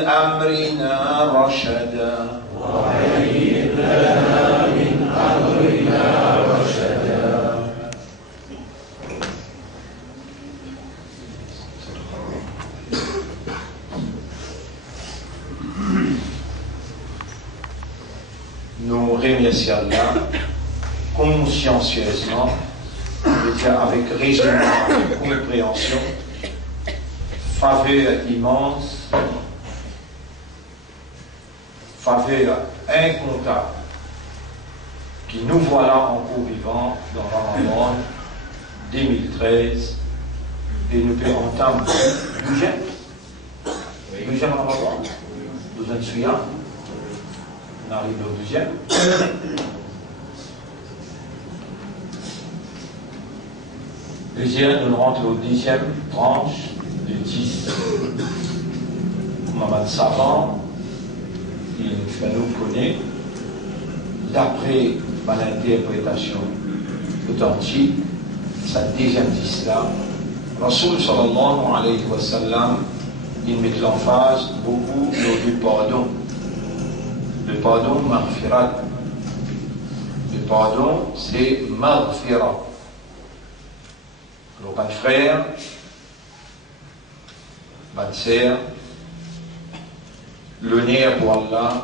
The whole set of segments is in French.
أمرنا رشدا وهيئ لنا من أمرنا رشدا. Nous remercions Allah consciencieusement, je veux dire avec raisonnement, avec compréhension, faveur immense, faveur incontable, qui nous voilà encore vivants dans Ramadan 2013 et nous pouvons entendre le deuxième Ramadan, nous en souvenons, on arrive au deuxième. Deuxième, nous rentrons au 10e tranche du 10. Mohamed Savant, il nous connaît, d'après mon interprétation authentique, sa deuxième 10 là, Rasoul sallallahu alayhi wa sallam, il met l'emphase beaucoup sur du pardon. Le pardon, maghfirat. Le pardon, c'est maghfirat. Alors, mon frère, ma sœur, l'honneur pour Allah,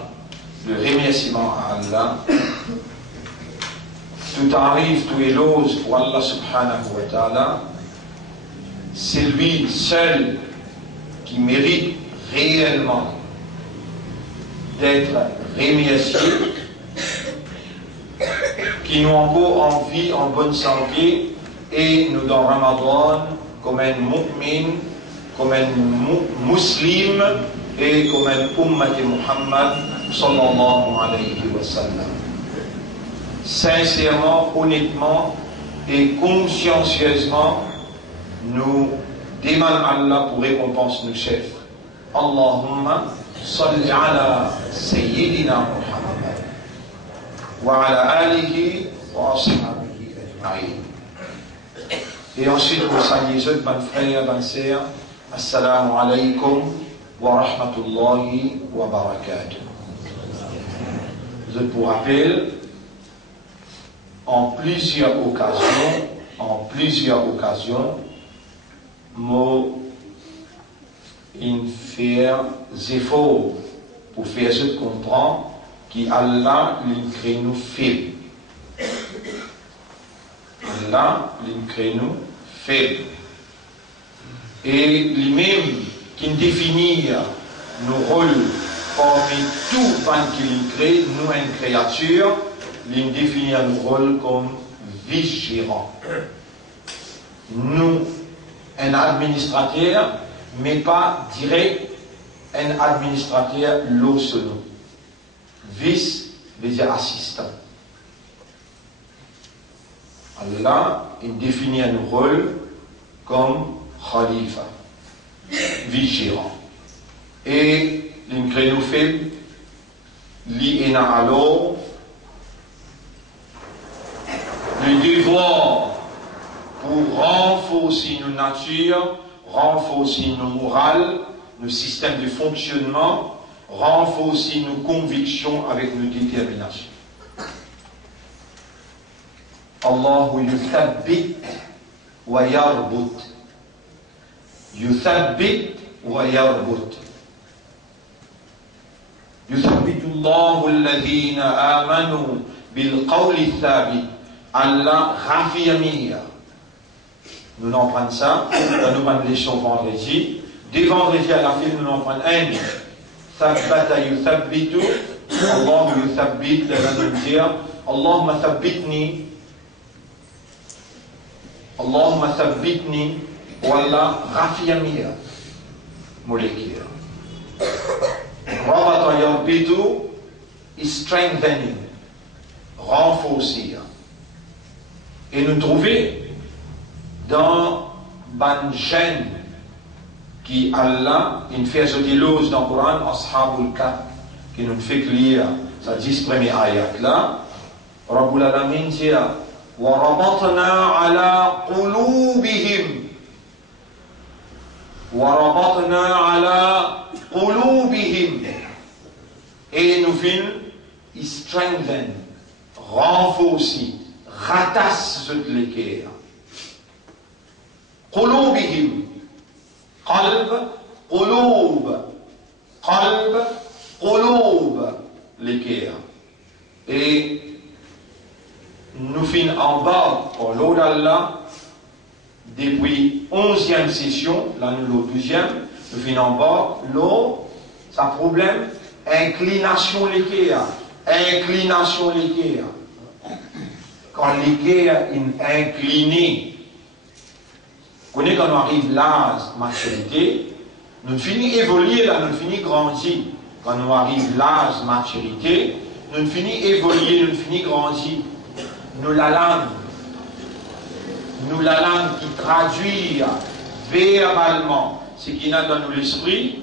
le remerciement à Allah, tout arrive, tout éloge pour Allah subhanahu wa ta'ala, c'est lui seul qui mérite réellement d'être remercié, qui nous encore en vie, en bonne santé, et nous dans Ramadan comme un mu'min, comme un musulman et comme un ummat Muhammad sallallahu alayhi wa sallam. Sincèrement, honnêtement et consciencieusement, nous demandons Allah pour récompense nos chefs. Allahumma salli ala Sayyidina Muhammad wa ala alihi wa ashabihi ajma'in. Et ensuite, vous saluez les autres, mes frères, mes sœurs. Assalamu alaikum wa rahmatullahi wa barakatuh. Je vous rappelle, en plusieurs occasions, moi, il fait des efforts pour faire ce comprendre qu'Allah lui crée nous faibles. Allah lui crée nous faibles. Et lui-même qui définit nos rôles parmi tout ce qu'il crée, nous, une créature, il définit nos rôles comme vigilants. Nous, un administrateur, mais pas direct, un administrateur l'osono. Vice veut dire assistant. Allah, il définit nos rôles comme Khalifa, vigilant. Et il crée nous faibles, il a alors le devoir pour renforcer nos natures, renforcer nos morales, nos systèmes de fonctionnement, renforcer nos convictions avec nos déterminations. Allahu yuthabbit wa yarbut. يثبت ويربط يثبت الله الذين آمنوا بالقول الثابت Allah rafirmir. Nous n'en prenons ça, nous prenons les leçons vendredi. Dès vendredi à la fin, nous n'en prenons un. Thabbata yuthabbitu, Allah yuthabbit, nous dire Allahumma thabbitni, Allahumma thabbitni. Wallah rafiyamia molécule. Rabata yarbitu is strengthening, renforcer. Et nous trouver dans ban gène qui Allah il fait ce dialogue dans le Coran Ashabul Kahf qui nous fait lire sa 10 première ayat là. Rabbul Alamin dit wa rabatna ala qulubihim وربطنا على qulubihim. Et nous fin, strengthen, renforcer, rattasse les cœurs. Qulubihim, qalb, qulub, qalb, qulub, les cœurs. Et nous fin en bas, pour l'eau d'Allah, depuis 11e session, là nous le 12e, nous fin en bas, l'eau, ça problème, inclination les cœurs, inclination les cœurs. Quand les cœurs sont inclinés, vous connaissez quand on arrive là, maturité, nous finissons évoluer là, nous finissons grandir. Quand on arrive là, maturité, nous finissons évoluer, nous finissons grandir. Nous la langue qui traduit verbalement ce qu'il y a dans nous l'esprit,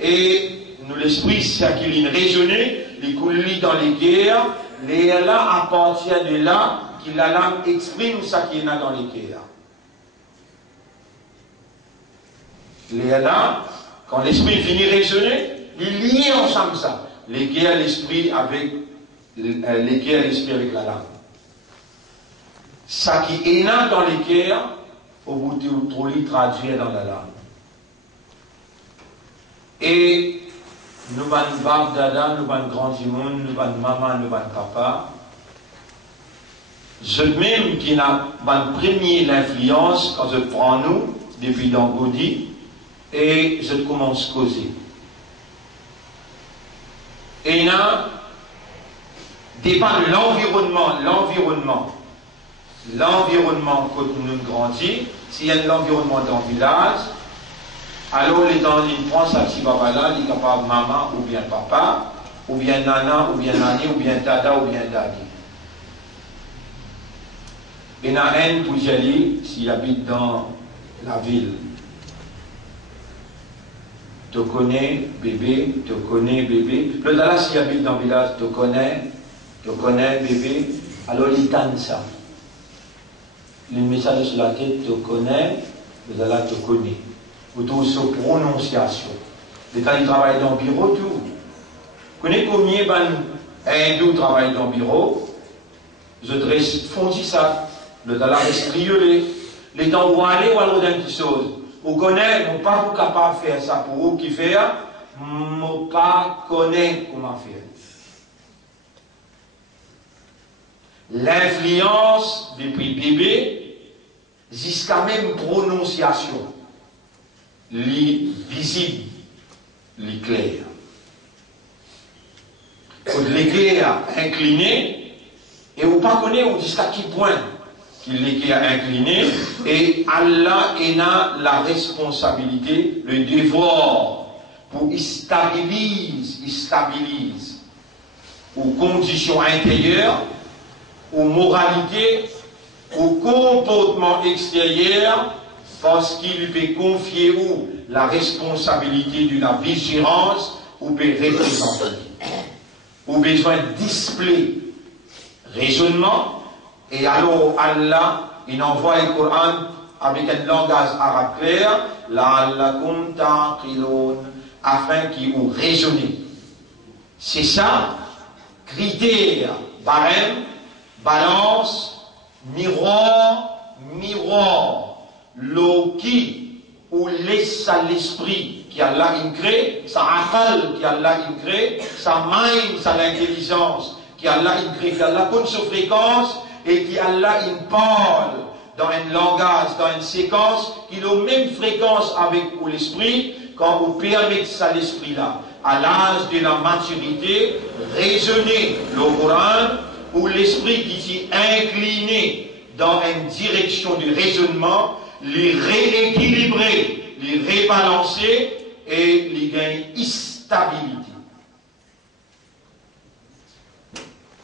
et nous l'esprit, c'est qu'il est raisonné, les coulis dans les guerres, les là à partir de là, que la langue exprime ce qu'il y a dans les guerres. Les là, quand l'esprit finit raisonner, il lie ensemble ça. Les guerres, l'esprit avec la langue. Ça qui est là dans les guerres, au bout de trop traduire dans la langue. Et nous avons bab dada, nous avons grand monde, nous avons maman, nous avons papa. Je même qui n'a pas premier l'influence quand je prends nous, depuis dans Gaudi, et je commence à causer. Et là, dépend de l'environnement quand nous grandissons. S'il y a l'environnement dans le village, alors les gens ils prennent sa petite babala, ils sont capables maman ou bien papa, ou bien nana, ou bien nani, ou bien dada, ou bien dadi. Et il y a un pour y aller s'il habite dans la ville. Tu connais bébé, tu connais bébé. Le dala s'il habite dans le village, tu connais bébé. Alors il tente ça. Le message sur la tête, tu connais, le dala te connaît. Ou tout sa prononciation. Les gens qui travaillent dans le bureau, tout. Vous connaissez combien d'hindous travaillent dans le bureau? Je font ça. Le dala reste criolé. Les gens où aller ou alors d'une petite chose. Vous connaissez, vous pas capable de faire ça pour vous qui fait, vous pas connaissez comment faire. L'influence depuis bébé jusqu'à même prononciation. Les visibles, les clairs. Les clairs inclinés, et vous pas connaissez jusqu'à quel point qu'il les clairs inclinés, et Allah a la responsabilité, le devoir, pour stabiliser aux conditions intérieures, aux moralités, au comportement extérieur, parce qu'il lui peut confier ou la responsabilité de la vigilance ou peut représenter. Ou besoin de display, raisonnement, et alors Allah, il envoie le Coran avec un langage arabe clair, la'allakum ta'qilun, afin qu'il vous raisonnez. C'est ça, critère, barème, balance, miroir, l'eau qui ou laisse à l'esprit qui Allah crée, sa aqal qui Allah crée, sa mind, sa l'intelligence qui Allah crée, qui Allah compte sa fréquence et qui Allah parle dans un langage, dans une séquence qui a la même fréquence avec l'esprit quand vous permettez ça l'esprit là. À l'âge de la maturité, raisonner le Coran ou l'esprit qui s'est incliné dans une direction de raisonnement, les rééquilibrer, les rebalancer et les gagner stabilité.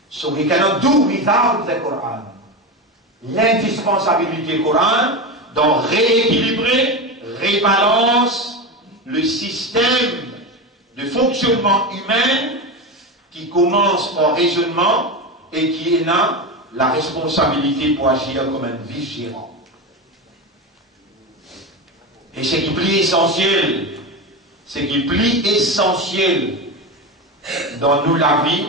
So we cannot do without the Quran. L'indispensabilité du Coran dans rééquilibrer, rebalance le système de fonctionnement humain qui commence par raisonnement et qui a la responsabilité pour agir comme un vigilant. Et ce qui est plus essentiel, ce qui est plus essentiel dans nous la vie,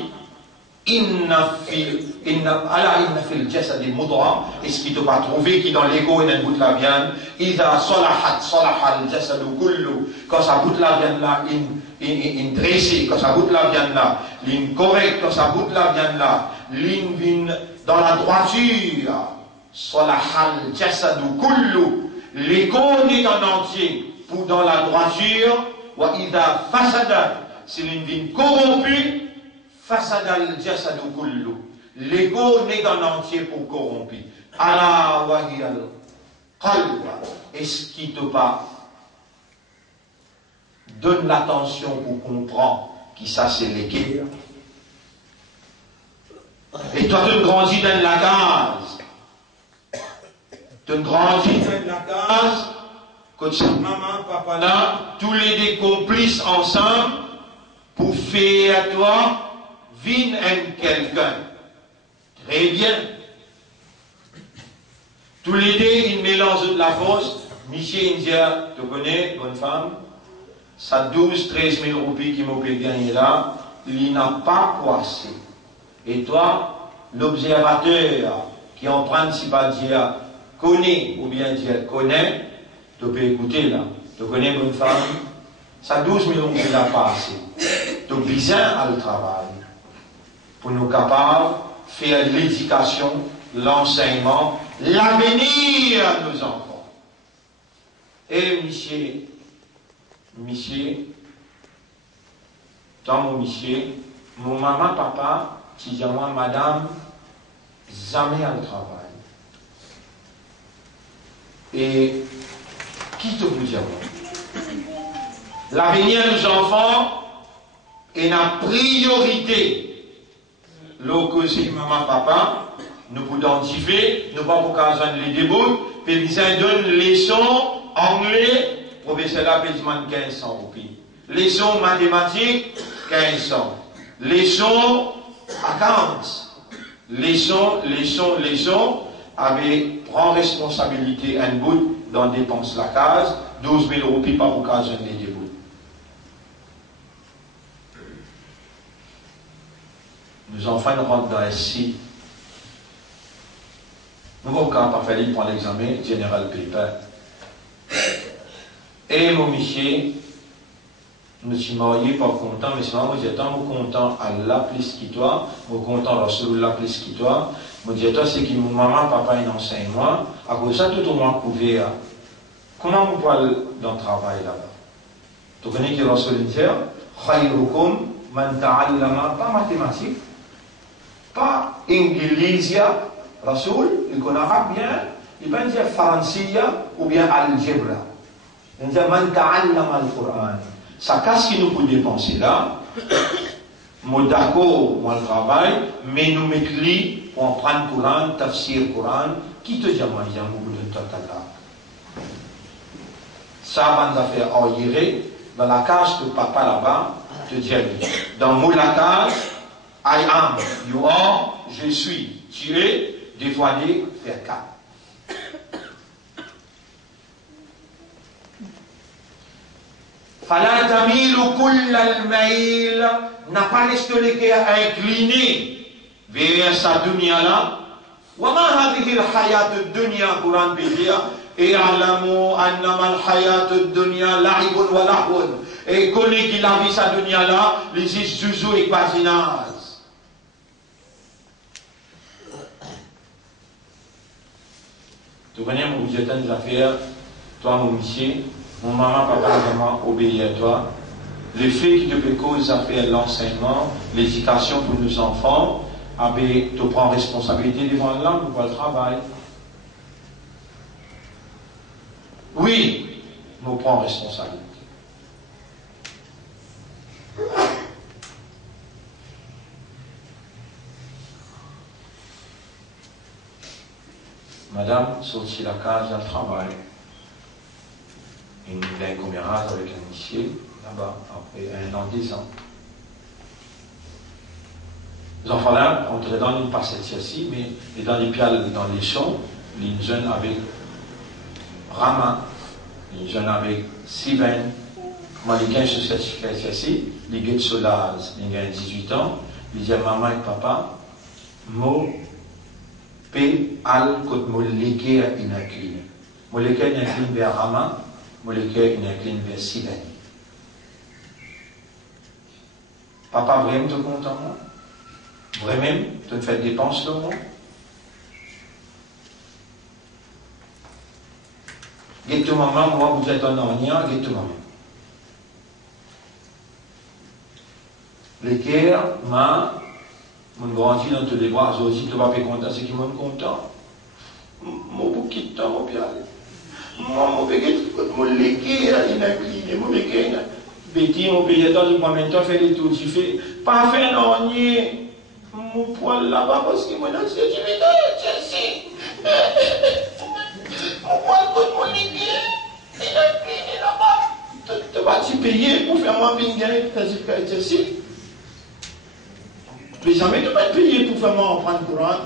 inna fil jasadi mudra, et ce qui ne pas trouver qui dans l'ego et dans le bout de la viande, idha salahat al jasadu kullu, quand ça bout de la viande là, in dressé, quand ça bout de la viande là, l'in correct, quand ça bout de la viande là, l'in vin dans la droiture, salahat al jasadu kullu, l'ego est en entier pour dans la droiture, wa idha fasada, si l'in vin corrompu, fasada al jasadu kullu, l'ego n'est en entier pour corrompu. Ala wa hiya al qalba, est-ce qui te pas donne l'attention pour comprendre qui ça c'est l'équerre. Et toi tu grandis dans la case. Tu grandis dans la case, que maman, papa là, tous les deux complices ensemble pour faire à toi vine un quelqu'un. Très bien. Tous les deux, ils mélangent de la force. Michel India, tu connais, bonne femme, ça 12-13 000 roupies qui m'ont gagné là, il n'a pas poissé. Et toi, l'observateur qui en principe dire connaît ou bien dire connaît, tu peux écouter là. Tu connais bonne femme, ça 12 000 roupies n'a pas assez. Tu as besoin le travail pour nous capables de faire l'éducation, l'enseignement, l'avenir à nos enfants. Et monsieur, dans mon monsieur, mon maman, papa, tu dis moi, madame, jamais à le travail. Et qui te vous dire l'avenir de nos enfants est la priorité. L'occasion, maman, papa, nous pouvons identifier, nous pas pour qu'à les débouts, puis ils donnent leçons anglais, professeur là, peut demander 1500 roupies. Leçons mathématiques, 1500. Leçons accounts. Leçons, avec prend responsabilité un bout dans dépense la case, 12 000 roupies par occasion des débouts. Nos enfants rentrent dans SC. Nous n'avons pas fallu prendre l'examen général paper. Et mon monsieur, nous sommes mariés pas contents, mais c'est moi, je suis content Allah plus que toi, je suis content Rasulullah plus que toi. Je dis toi, c'est que mon maman, papa, ils enseignent moi, à cause de ça, tout au moins couvert. Comment on peut aller dans le travail là-bas? Tu connais que Rasul dit, khayrukum man ta'allama, pas mathématiques, pas anglais, Rasoul, il connaît bien, il peut dire français ou bien algèbre. Il dit man ta'allama al-Qur'an. Ça casse qui nous peut dépenser là. Moi d'accord, moi le travail, mais nous mettons pour prendre le Coran, tafsir Coran, qui te dit moi, il y a un bout de total là. Ça va nous faire envirer dans la case de papa là-bas, te dit dans mon la case, I am, you are, je suis, tu es, des fois des, faire 4. Fala tamilu kullal mail, n'a pas laissé à incliner vers sa dunya là. Wa ma hadhihi al-hayat ad-dunya, Quran bidia, i'lamu annama al-hayat ad-dunya la'ibun wa lahwun. Et connaît qu'il a vu sa dunya là, les zouzou et basinaz. Tu connais mon budget des affaires, toi mon monsieur, mon maman, papa, maman obéit à toi. Le fait qui te peut cause à faire l'enseignement, l'éducation pour nos enfants, tu prends responsabilité devant l'homme pour le travail. Oui, nous prenons responsabilité. Madame, sorti la case d'un travail. Il a un commérage avec un monsieur, là-bas, après 1 an, 10 ans. Les enfants-là entraient dans une parcelle ici, mais dans les piales, dans les champs, les jeunes avec Rama, les jeunes avec Siven, Moi, les 15 sur cette ici, les gars de Solaz, les gars de 18 ans, ils disent maman et papa, mo, pe, al, kot mo leke à une incline. Mo leke une incline vers Rama, mo leke une incline vers Sibani. Papa, vraiment te content, moi? Vraiment, tu te fais dépenser le moi? Get tout maman, moi, vous êtes un ornia, get tout maman. Les cœurs, mon grandi dans tous les bras, aussi, tu vas pas content, c'est qui m'ont content. Mon bouquet de temps, mon bien. Mon béguet, mon légué, il a incliné, mon béguet. Betty, mon pays, dans le moment, maintenant, fait les tours, tu fais, pas fait un ornier. Mon poil là-bas, parce que mon ancien, tu me donnes, Chelsea. Mon poil, comme mon légué, il a incliné là-bas. Tu vas-tu payer pour faire moi bien gagner, t'as dit, Chelsea? Mais jamais tu vas payer pour faire moi en prendre courant.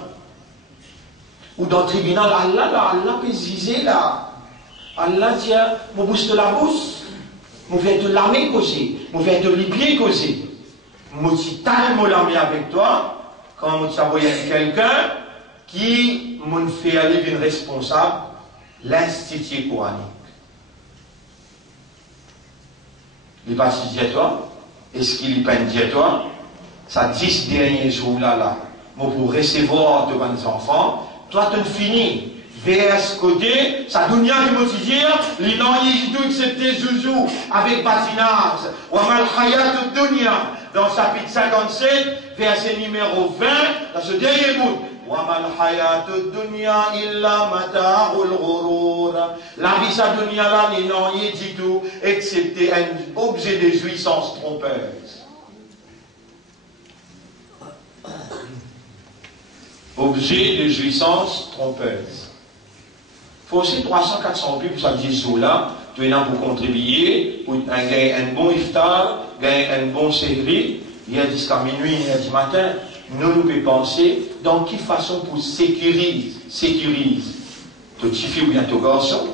Ou dans le tribunal, Allah peut ziser là. Allah dit, mon bouche de la bouche, mon vais te l'armer causer, mon vais te lipier causer. Mon petit tellement l'armer avec toi, quand mon t'envoie quelqu'un qui m'en fait aller une responsable, l'institut coranique. Il va se dire à toi, est-ce qu'il y peine dire à toi? Ça 10 derniers jours là, moi pour recevoir devant les enfants, toi tu finis, vers ce côté, ça donne rien de me dire, les noms ils doivent accepter Zouzou avec patinage, ou amal khayat dunya, dans le chapitre 57, verset numéro 20, dans ce dernier bout, wa mal hayat dunya illa mata'ul ghurur. La vie sa dunya là, les noms ils dit tout, excepté un objet de jouissance trompeuse. Objet de jouissance trompeuse. Il faut aussi 300-400 pour ça dit là, tu es là pour contribuer, pour gagner un bon iftar, gagner un bon série, il y a jusqu'à minuit, il y a du matin, nous pouvons penser dans quelle façon pour sécuriser, tout suffit ou bien tout garçon,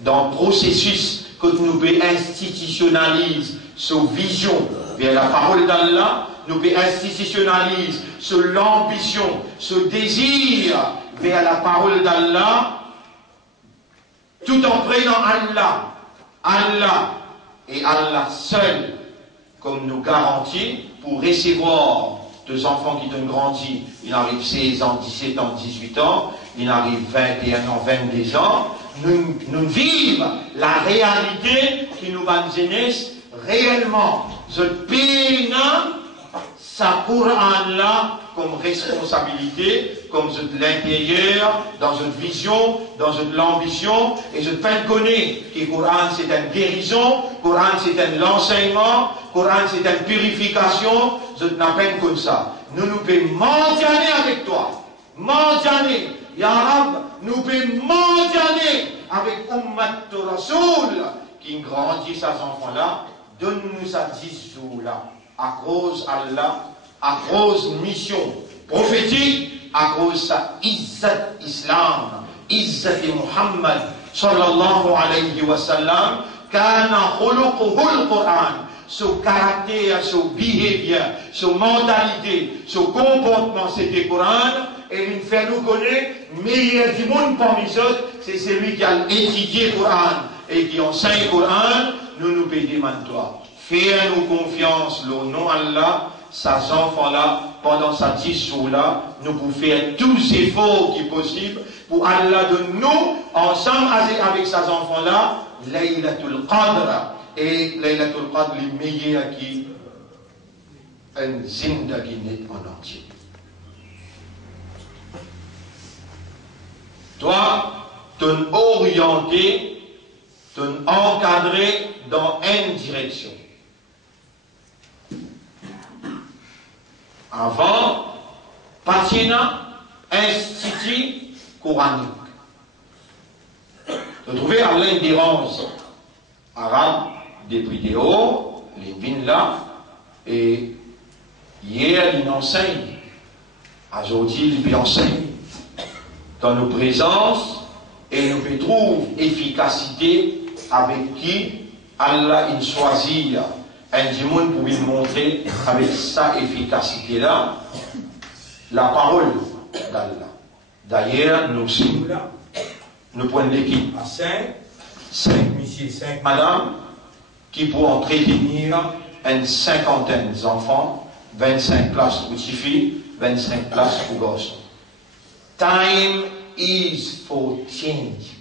dans le processus que nous pouvons institutionnaliser sur vision vers la parole d'Allah, nous pouvons institutionnaliser sur l'ambition, ce désir vers la parole d'Allah, tout en prenant Allah et Allah seul comme nous garantit pour recevoir deux enfants qui ont grandi, il arrive 16 ans, 17 ans, 18 ans, il arrive 21 ans, 22 ans, nous vivons la réalité qui nous va nous jeunesse réellement. Je peine sa Coran-là comme responsabilité, comme de l'intérieur, dans une vision, dans une l'ambition, et je peux connaître que le Coran c'est une guérison, le Coran c'est un enseignement, le Coran c'est une purification, je n'appelle comme ça. Nous pouvons mendianer avec toi, mendianer, Ya Rab, nous pouvons mendianer avec Ummat Rasoul, qui grandit ces enfants-là, donne-nous sa 10 jours là, à cause Allah, à cause mission prophétique, à cause sa Izzat Islam, Izzat Muhammad sallallahu alayhi wa sallam, kana khuluquhul Quran, son caractère, son behavior, son mentalité, son comportement, c'était Coran, et il fait nous connaître, meilleur du monde parmi les autres, c'est celui qui a étudié Coran et qui enseigne Coran, nous pédons toi. Fais-nous confiance, le nom Allah, ces enfants-là, pendant ces 10 jours-là, nous pouvons faire tous les efforts qui sont possibles pour Allah de nous, ensemble avec ces enfants-là, Laylatul Qadr. Et Laylatul Qadr, les meilleurs qui un zindagi en entier. Toi, t'en orienté, t'en encadré dans une direction. Avant, Patina, Institut coranique. Vous trouvez à l'indérence arabe, des vidéos, les vins là, et hier, il enseigne. Aujourd'hui, il enseigne. Dans nos présences, et nous trouvons efficacité avec qui Allah, il choisit un dimanche pour lui montrer avec sa efficacité-là la parole d'Allah. D'ailleurs, nous sommes là, nous prenons l'équipe à 5 messieurs, 5 madames, qui pourront entretenir une cinquantaine d'enfants, 25 places pour les filles, 25 places pour les garçons. Time is for change.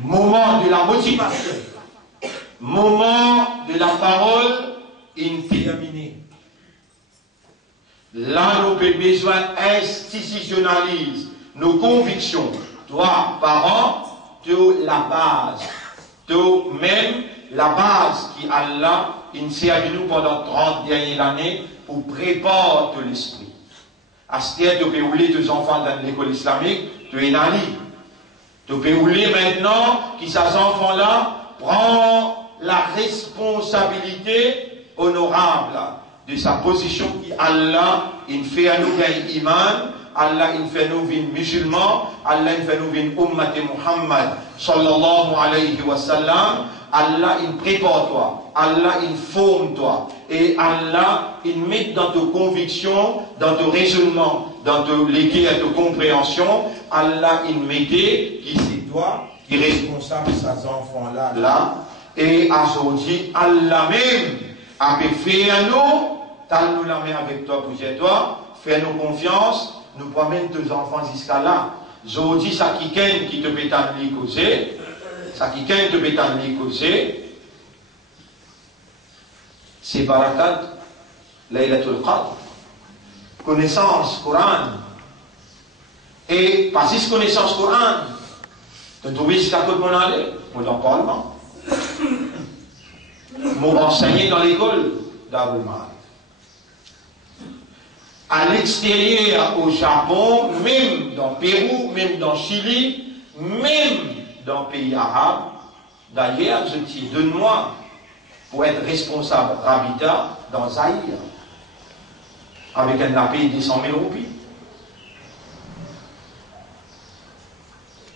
Moment de la motivation, moment de la parole indéterminée. Là, nous avons besoin d'institutionnaliser nos convictions. Toi, parents, de la base, de même la base qui Allah initie avec nous pendant 30 dernières années pour préparer de l'esprit. À ce stade, tu peux rouler tes enfants dans l'école islamique, tu es nani. Tu peux rouler maintenant que ces enfants-là prennent la responsabilité honorable de sa position qui Allah, il fait à nous un iman, Allah, il fait nous une musulmans, Allah, il fait nous une ummat Muhammad, sallallahu alayhi wa sallam, Allah, il prépare toi, Allah, il forme toi, et Allah, il met dans tes convictions, dans tes raisonnements, dans tes légués et tes compréhensions, Allah, il mettait qui c'est toi, qui est responsable de ces enfants-là, là, et aujourd'hui, Allah même, a fait à nous, t'as nous la main avec toi pour toi, fais-nous confiance, nous promène tes enfants jusqu'à là. Aujourd'hui, ça qui te peut t'enlever causer, ça qui te peut t'enlever causer, c'est barakat, Laylatul Qadr, connaissance Coran. Et par cette connaissance Coran, tu trouves jusqu'à tout le monde aller, pour dans le Parlement. M'ont enseigné dans l'école d'Abul Mahdi. À l'extérieur, au Japon, même dans le Pérou, même dans le Chili, même dans le pays arabe. D'ailleurs, je dis, donne-moi pour être responsable Rabita dans Zaïre, avec un appel de 100 000 roupies.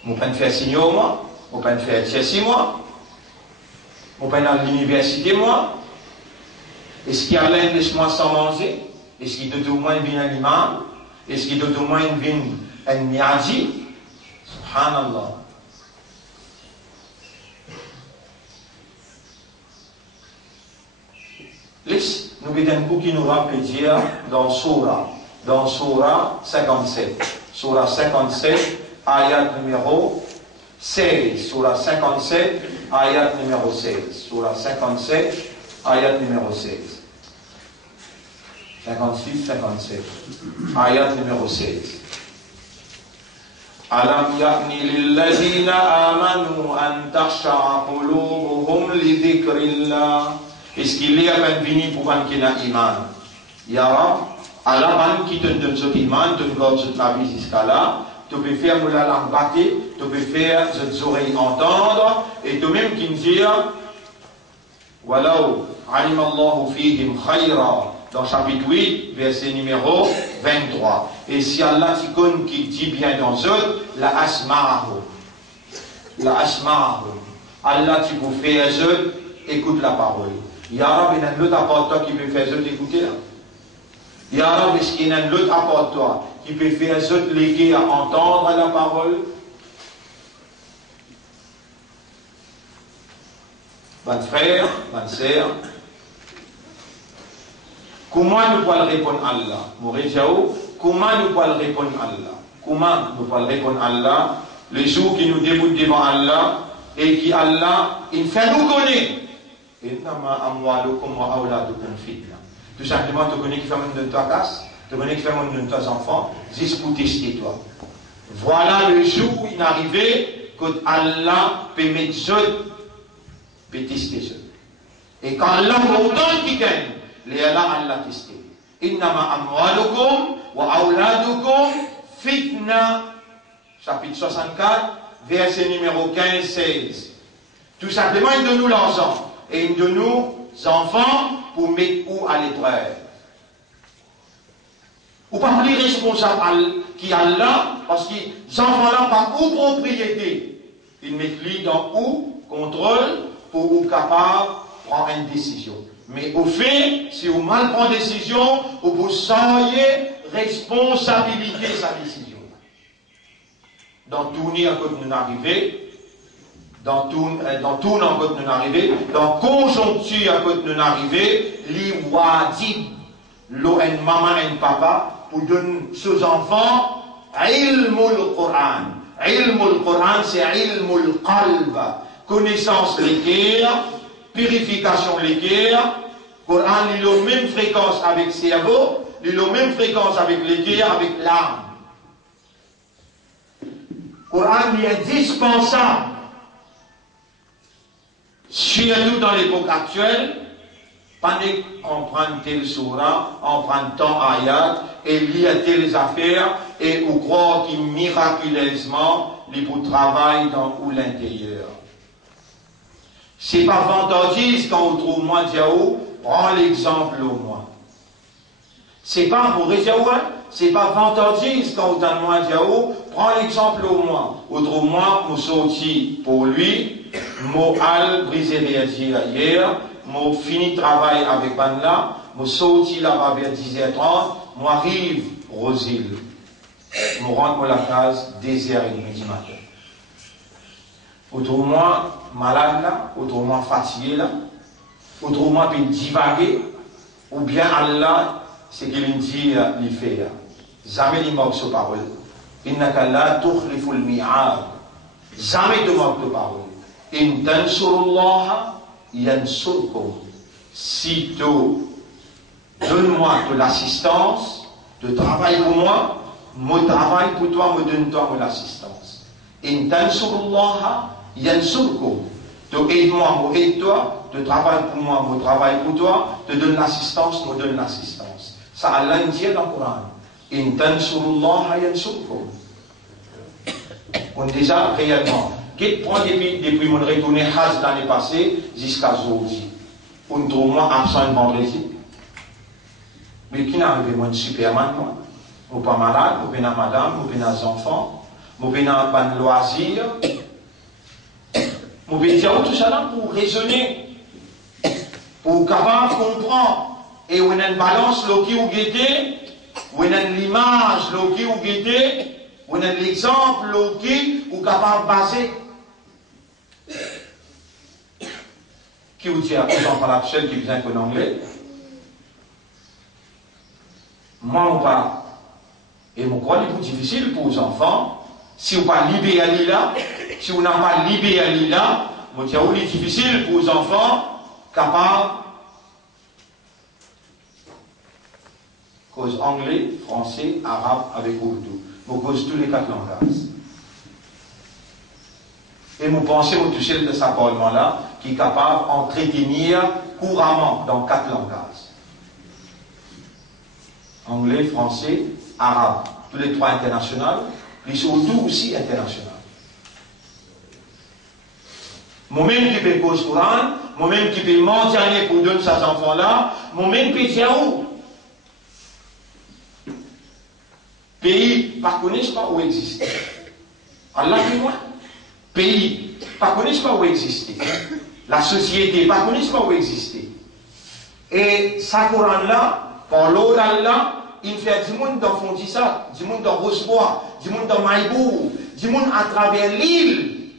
Mon père fait signer au mois, mon père fait 6 mois, mon père à l'université, moi. Est-ce qu'il y a l'un laisse-moi sans manger? Est-ce qu'il doit au moins venir un imam? Est-ce qu'il doit au moins venir un niaji? Subhanallah. Laisse, nous avons un coup qui nous va dire dans Surah 57. Surah 57, ayat numéro 16. Surah 57, ayat numéro 16. Surah 57, ayat numéro 16. 56, 57. Ayat numéro 16. Alam ya'ni lilladhina amanu an takhsha'a qulubuhum li dhikrillah. Est-ce qu'il y a un vini pour un qui n'a iman? Yara, alaman qui te donne ce iman, te donne cette la vie jusqu'à là, tu peux faire la langue battée, tu peux faire cette oreille entendre, et toi même qui me dit, Walau alimallahu fihim khayra, dans chapitre 8, verset numéro 23. Et si Allah t'icône qui dit bien dans eux, la asma'ahu. La asma'ahu. Allah tu peux faire eux, écoute la parole. Ya Rab, il y a un autre apport toi qui peut faire eux écouter. Ya Rab, est-ce qu'il y a un autre apport toi qui peut faire eux léguer à entendre la parole? Bon frère, bonne sœur, comment nous pouvons répondre à Allah? Mouréjaou, comment nous pouvons répondre à Allah? Comment nous pouvons répondre à Allah les jours qui nous déboutent devant Allah et qui Allah, il fait nous connaître. Tout simplement, tu connais qui fait monde de toi casse, tu connais qui fait monde de toi enfants, juste pour tester toi. Voilà le jour où il est arrivé que Allah peut mettre ceux, peut tester ceux. Et quand Allah m'entend qui gagne, les Allah testé. Innama amwalukum wa auladukum fitna. Chapitre 64, verset numéro 15-16. Tout simplement, il donne nous l'argent. Et il donne nous enfants pour mettre où à l'épreuve. Ou pas plus responsable qui Allah, parce que ces enfants-là pas ou propriété. il met lui dans ou contrôle pour ou capable de prendre une décision. Mais au fait, si vous mal prend décision, vous soyez responsabilité de sa décision. Dans tout ni à côté nous arriver, dans tout en côté nous arriver, dans conjoncture à côté nous arriver, li wajib lo en maman en papa pour donner aux enfants ilmul Qur'an. Ilmul Qur'an c'est ilmul qalb, connaissance l'équerre, purification l'équerre. Qur'an il a la même fréquence avec le cerveau, il a la même fréquence avec l'équerre, avec l'âme. Qur'an est indispensable, surtout dans l'époque actuelle. Pas de comprendre tel surah, en prendre tant ayat, et lire telles affaires, et ou croire qu'il miraculeusement, les pour travail dans ou l'intérieur. C'est pas vantagiste quand on trouve moi Diaou, prends l'exemple au moins. C'est pas pour Diaouin, c'est pas vantagiste quand on donne moi Diaou, prends l'exemple au moins. Autrement, nous sortis pour lui, mot al brisé réagir hier, moi fini travail avec Banla, moi sorti là-bas vers 10h30, moi arrive Rosile. Moi rentre à la case, 10h30 du matin. Autrement, malade là, autrement fatigué là, autrement puis divaguer, ou bien Allah, c'est qu'il dit, il fait. Jamais il manque sa parole. Innaka la tukhliful mi'ad. Jamais de manque de parole. In tansurullaha yansurkum. Si tu donne-moi de l'assistance, de travail pour moi, mon travail pour toi, me donne-toi de l'assistance. In tansurullaha yansurkum. Tu aide-moi, moi aide-toi, tu travailles pour moi, moi travaille pour toi, te donne l'assistance, me donne l'assistance. Ça Allah dit dans le Coran. In tansurullaha yansurkum. On est déjà réellement. Qu'est-ce prend depuis mon retourné Hajj l'année passée jusqu'à aujourd'hui. On trouve moi absent le vendredi. Mais qui n'a arrivé moi de Superman, moi? Ou pas malade, ou bien à madame, ou bien aux enfants, ou bien à un loisir. Ou bien dire tout ça là pour raisonner, pour capable comprendre. Et on a une balance, l'oki ou guetté, on a l'image, l'oki ou guetté, on a l'exemple, l'oki ou capable baser. Qui vous dit à vous en parle seul qui vient qu'en anglais? Moi ou pas? Et mon croix est plus difficile pour les enfants. Si vous pas libéré là, si vous n'avez pas libéré là, mon Dieu, c'est difficile pour les enfants capables cause anglais, français, arabe avec Urdu. Vous cause tous les 4 langages. Et vous pensez au toucher de cet parlement-là qui est capable d'entretenir couramment dans 4 langages. Anglais, français, arabe, tous les 3 internationaux, mais surtout aussi internationaux. Moi-même qui peux cause Coran, moi-même qui peux mentionner pour donner ces enfants-là, moi-même qui peux dire où? Pays, pas connaissent pas où exister. Allah dit moi. Pays, pas connaissent pas où exister. La société, pas connaissent pas où exister. Et ça Coran-là, par l'eau d'Allah, il fait du monde dans Fondissa, du monde dans Rosebois, du monde dans Maïbourg, du monde à travers l'île.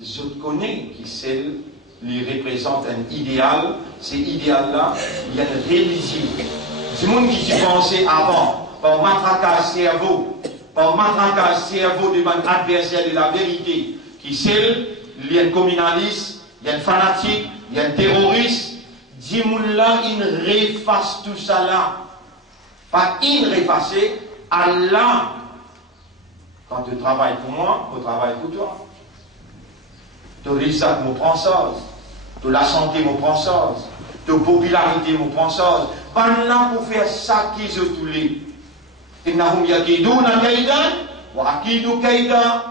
Je connais qui celle lui représente un idéal. Cet idéal-là, il y a une religion. Du monde qui s'y pensait avant, par matraquage cerveau, devant l'adversaire de la vérité, qui celle, il y a un communaliste, il y a un fanatique, il y a un terroriste. Du monde-là, il refasse tout ça là. Pas il refasser, Allah. Quand tu travailles pour moi, je travaille pour toi. Tu risques, me prend ça. De la santé, me prend ça. De popularité, me prend ça. Pas là pour faire ça qui se tous les. Innahum yakiduna kaidan, wa akidu kaida.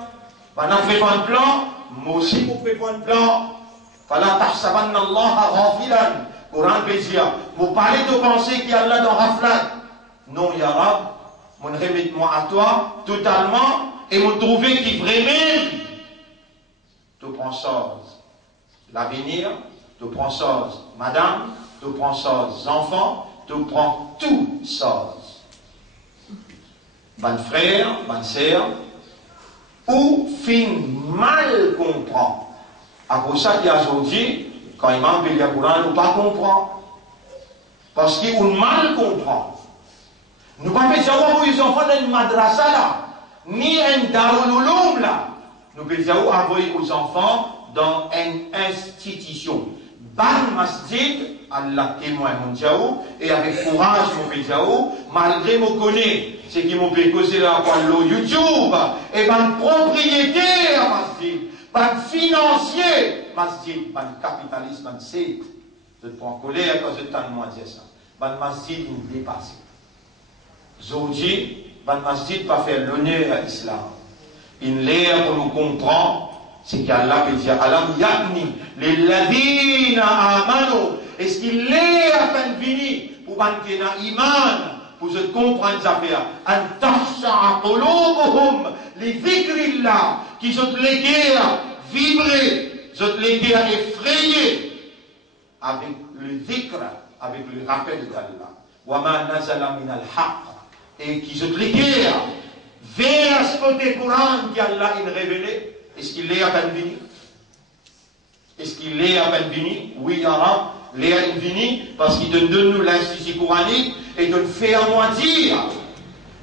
Pas fait un plan, moi aussi vous faites un plan. Fala tahsabanna Allah ghafilan. Coran peut dire, vous parlez de penser qu'il y a là dans Raflat. Non, Ya Rab, mon remets-moi à toi totalement et me trouver qui vraiment tu prends ça, l'avenir, tu prends ça, madame, tu prends ça, enfants, tu prends tout ça. Bon frère, bonne sœur, ou fin mal comprend. À cause ça, il y a aujourd'hui, quand il m'a appelé le Coran, nous pas comprend. Parce qu'il mal comprend. Nous ne pouvons pas savoir où les enfants dans une madrasa là, ni un darul ulum là. Nous pouvons savoir envoyer aux enfants dans une institution. Ban masjid, Allah témoin mon diaou, et avec courage mon diaou, malgré mon connaît, c'est qui m'ont fait causer là par le YouTube, et ban propriétaire masjid, ban financier masjid, ban capitaliste, ban c'est. Je te prends en colère quand je t'en moi dire ça. Ban masjid nous dépasse. Aujourd'hui, ban masjid pas faire l'honneur à l'islam. Une l'air pour nous comprendre. C'est qu'Allah peut dire, Alam yakni, les ladina amano, est-ce qu'il est à peine fini pour manquer un iman, pour se comprendre ça faire, an tahsha'a qulubuhum, les dhikrillah, qui sont légués à vibrer, sont légués à effrayer, avec le dhikr, avec le rappel d'Allah. Wa ma nazala min al-haqq, et qui sont légués vers ce côté Coran qu'Allah a révélé. Est-ce qu'il est à peine fini? Est-ce qu'il est à peine fini? Oui, Arabe, l'est à peine fini, parce qu'il donne nous l'institut coranique et de faire moi dire.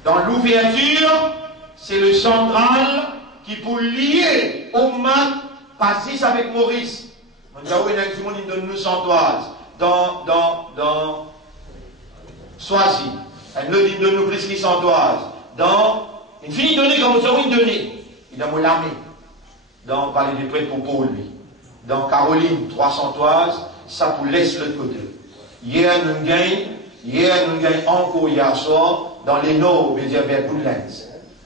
Dans l'ouverture, c'est le central qui pour lier au man passis avec Maurice. On dit, oui, il donne nous Santoise. Dans Soisy. Elle nous dit, donne nous plus Santoise. Dans, une fille donnée comme ça, une donnée. Il a mon l'armée. Dans Palais des Prêtres pour Paul, lui. Dans Caroline, 300 toises, ça vous laisse le côté. Hier, nous gagnons encore hier soir, dans les Nord, vers Woodlands,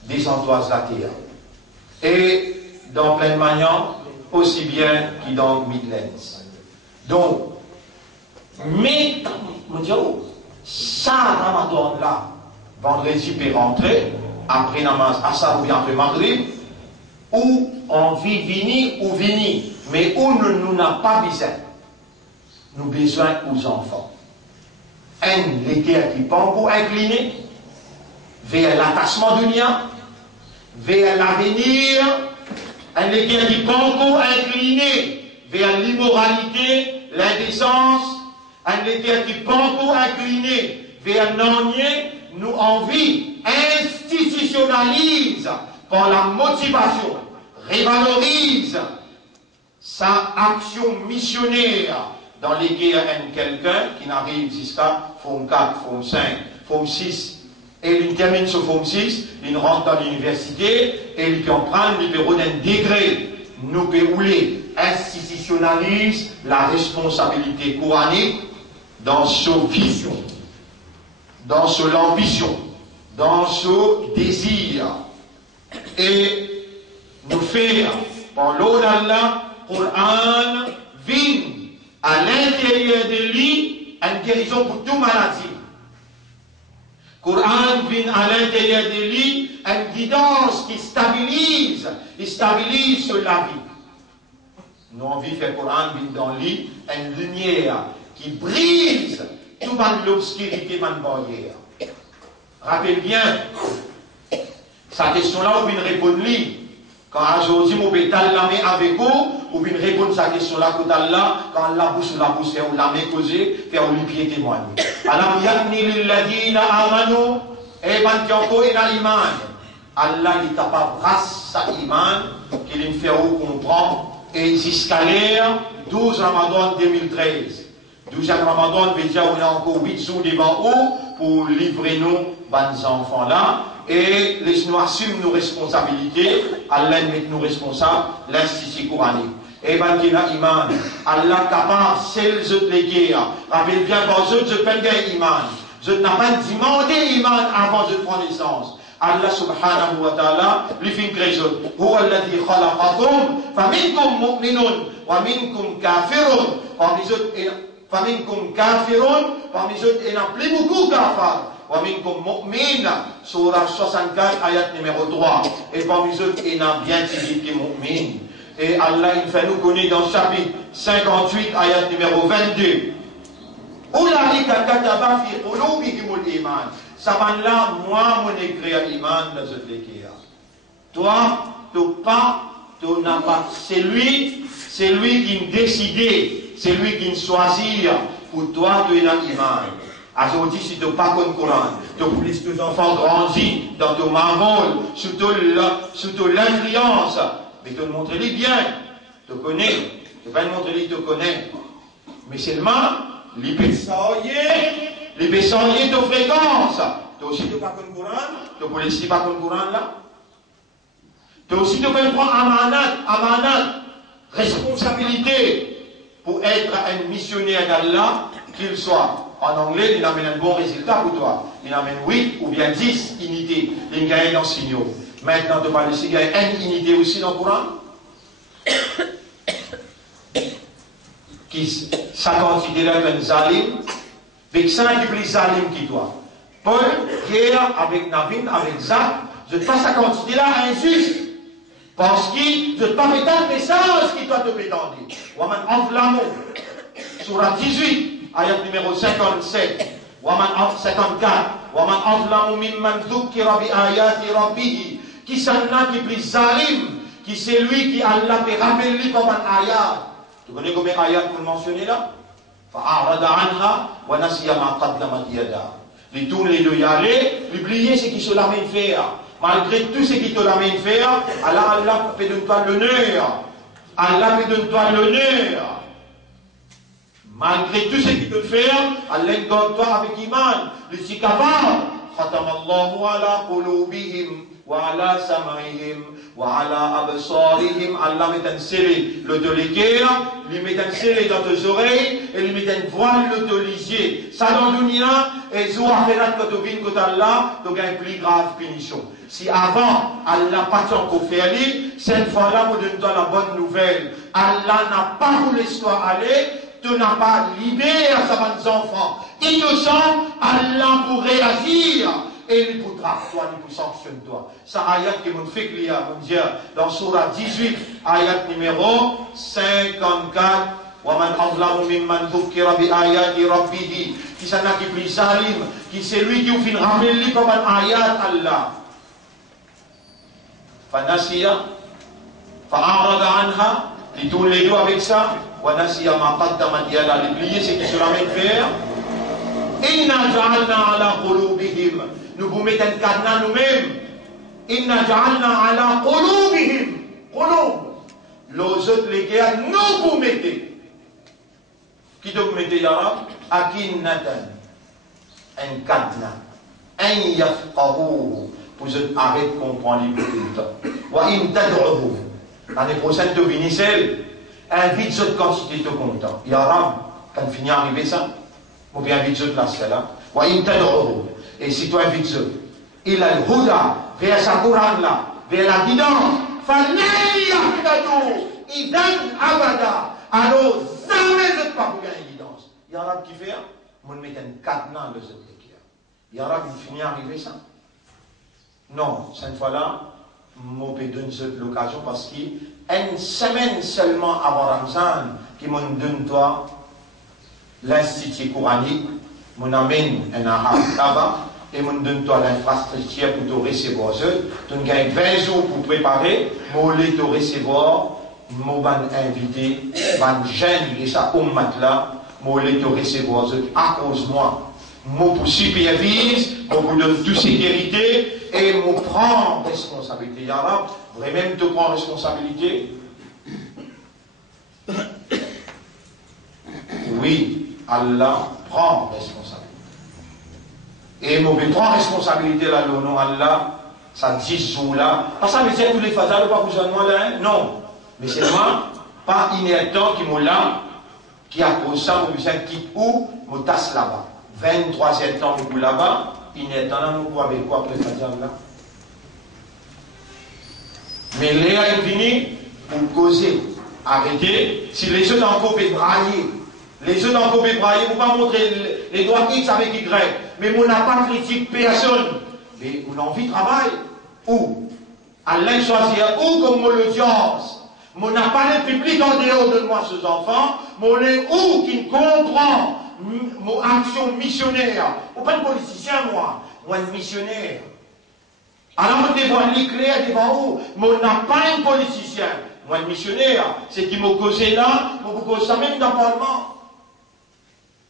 des centoises la terre. Et dans Plaine Magnan, aussi bien que dans Midlands. Donc, mais, mon Dieu, ça, Ramadan là, vendredi peut rentrer, après namaz, à ça ou bien après Maghrib, où on vit vini ou vini, mais où nous n'avons pas besoin. Nous avons besoin aux enfants. Un, les cœurs qui peuvent pour incliner vers l'attachement du lien, vers l'avenir, un, les cœurs qui peuvent pour incliner vers l'immoralité, l'indécence, un, les cœurs qui peuvent pour incliner vers l'ennui, nous envie, institutionnalise par la motivation, révalorise sa action missionnaire dans les guerres de quelqu'un qui n'arrive jusqu'à Forme 4, Forme 5, Forme 6, et il termine ce Forme 6, il rentre dans l'université, et il peut prendre, il peut donner un degré, nous peut rouler, institutionnalise la responsabilité coranique dans ce vision, dans ce ambition, dans ce désir. Et nous faire, par l'eau d'Allah, Coran, vient à l'intérieur de lui une guérison pour toute maladie. Coran vient à l'intérieur de lui une guidance qui stabilise la vie. Nous avons vu que le Coran vient dans lui une lumière qui brise toute l'obscurité de la barrière. Rappelez bien, sa question-là, vous pouvez répondre lui. Quand aujourd'hui, mon bétal la met avec vous, vous pouvez répondre sa question-là, quand la bouche, faire la main causée, faire lui pied témoigner. Alors, yakni lilladina amanu, et bantianko et l'iman. Allah, il est capable, grâce à l'iman, qu'il nous fait comprendre, et jusqu'à l'ère 12 Ramadan 2013. 12 Ramadan, veut dire, on a encore 8 jours devant vous pour livrer nos bons enfants là. Et laisse-nous assumer nos responsabilités. Allah met nous responsables, l'institut coranique. Et ben, qui a iman. Allah capable, c'est les autres les guerres. Rappelez bien, quand je peux gagner iman. Je n'ai pas demandé iman avant de prendre naissance. Allah subhanahu wa ta'ala, lui fait une création. Huwa alladhi khalaqakum, faminkum mu'minun, wa minkum kafirun. Parmi les autres, faminkum kafirun, parmi les autres, il n'y a plus beaucoup kafar. Wa minkum mu'min, surah 64, ayat numéro 3. Et parmi les autres, il y a bien dit que mu'min. Et Allah, il fait nous connaître dans le chapitre 58, ayat numéro 22. Oulaïka kataba fi qulubihimul iman. Ça va là, moi, mon écrit à l'iman dans cette léquia. Toi, tu n'as pas. C'est lui qui décide, c'est lui qui choisit. Pour toi, tu es dans l'iman. Aujourd'hui, si tu n'as pas le Coran, tu pousses tes enfants grandir dans ton marmol, sous l'influence. Mais tu montres les bien. Tu connais. Tu vas montrer les tu connais. Mais seulement, les péçoyers de fréquence. Tu aussi tu pas le Coran. Tu peux laisser pas le Coran là. Tu aussi tu peux prendre amanat, responsabilité pour être un missionnaire d'Allah, qu'il soit. En anglais, il amène un bon résultat pour toi. Il amène 8 ou bien 10 unités. Il gagne dans signaux. Maintenant, tu vas laisser gagner une unité aussi dans le Coran. Qui, sa quantité là, est un zalim. Avec 5 plus zalim qui toi. Paul, Pierre, avec Navin, avec Zach, je te passe sa quantité là injuste. Parce qu'il ne te pas mettre un message qui doit te pétendre. Waman Anflamo, Surah 18. Ayat numéro 57, Waman 54, Waman Anflamu mimman dhukkira bi ayati rabbih, qui s'en a qui pris zalim, qui c'est lui qui Allah peut rappeler comme un ayat. Tu connais combien d'ayats pour le mentionner là? Fa'arada anha wa nasiya ma qaddamat yada. Les tournes les deux y aller, l'oublier c'est qui se l'amène faire. Malgré tout ce qui te l'amène faire, Allah peut donner toi l'honneur. Allah peut donner toi l'honneur. Malgré tout ce qu'il peut faire, Allah donne toi avec iman. Le sikafar, khatamallahu ala qulubihim, wa ala sam'ihim, wa ala absarihim. Allah met un scellé le de l'équerre, lui met un scellé dans tes oreilles, et lui met un voile le de lisier. Ça dans le dunya, et zou akhirat quand tu viens côté Allah, tu gagnes plus grave punition. Si avant, Allah pas encore fait lui, cette fois-là, vous donne toi la bonne nouvelle. Allah n'a pas voulu l'histoire aller, tu n'as pas libéré à ses enfants innocents, Allah pour réagir et il pourra toi, il pour sanctionner toi. Ça ayat qui m'ont fait clier, mon Dieu, dans Surah 18, ayat numéro 54. Waman azlamu mimman dhukkira bi ayati rabbih, qui s'en a qui plus salim, qui c'est lui qui vous fait ramener comme un ayat Allah. Fanasiya, fa'arada anha, il tourne les deux avec ça. Wanasiya ma qaddamat yada, l'oublier c'est qui se l'amène faire. Inna ja'alna ala qulubihim, nous vous mettons un cadenas nous-mêmes. Inna ja'alna ala qulubihim, qulub, les autres lesquels nous vous mettez. Qui vous mettez yarab? Akinnatan, un cadenas, un yafqahu, pour vous arrêter de comprendre les temps. Wa in tad'uhu, l'année prochaine tu viens celle. Invite cette quantité de content. Il y a Ram, quand finit arriver ça, ou bien invite cette place là. Wa in tad'uhu. Et si tu invites ce, il a le huda, vers sa Coran là, vers la guidance, fallait yahdadu, idan abada. Alors, jamais ne pas pour gagner guidance. Il y a Ram qui fait, on met un cadenas de cette équipe. Il y a Ram qui finit arriver ça. Non, cette fois-là, je peux donner cette occasion parce qu'une semaine seulement avant Ramzan, qui m'ont donné toi l'institut coranique, m'ont amène un arabe là-bas, et m'ont donné toi l'infrastructure pour te recevoir. Tu gagnes 20 jours pour préparer, m'ont te recevoir, m'ont invité, m'ont jeune de sa ummat là, m'ont te recevoir à cause de moi. Moi pour supervise, moi pour donner toute sécurité et moi prends responsabilité. Yarab, vraiment te prends responsabilité? Oui, Allah prend responsabilité. Et moi je prends responsabilité là, le nom Allah, ça 10 jours là. Pas ça veut dire tous les fatales, pas besoin de moi là, hein? Non. Mais c'est moi, pas inherent qui m'a là, qui a causé ça, moi besoin de quitter où, moi tasse là-bas. 23e temps pour là-bas, il n'est pas là, nous avec quoi après Fajr là. Mais Léa est venu pour causer, arrêter. Si les autres encore peuvent brailler, les autres encore peuvent brailler, vous ne pouvez pas montrer les doigts X avec Y. Mais on n'a pas critique personne. Mais on a envie de travail. Où Allah choisit où comme l'audience. Mon n'a pas le public en dehors de moi, ces enfants, mon est où qui comprend mon action missionnaire. Ou pas de politicien, moi un missionnaire. Alors, devant l'éclair, devant où, mon n'a pas un politicien. Moi, un missionnaire, c'est qui m'a causé là, moi, vous causez ça même dans le Parlement.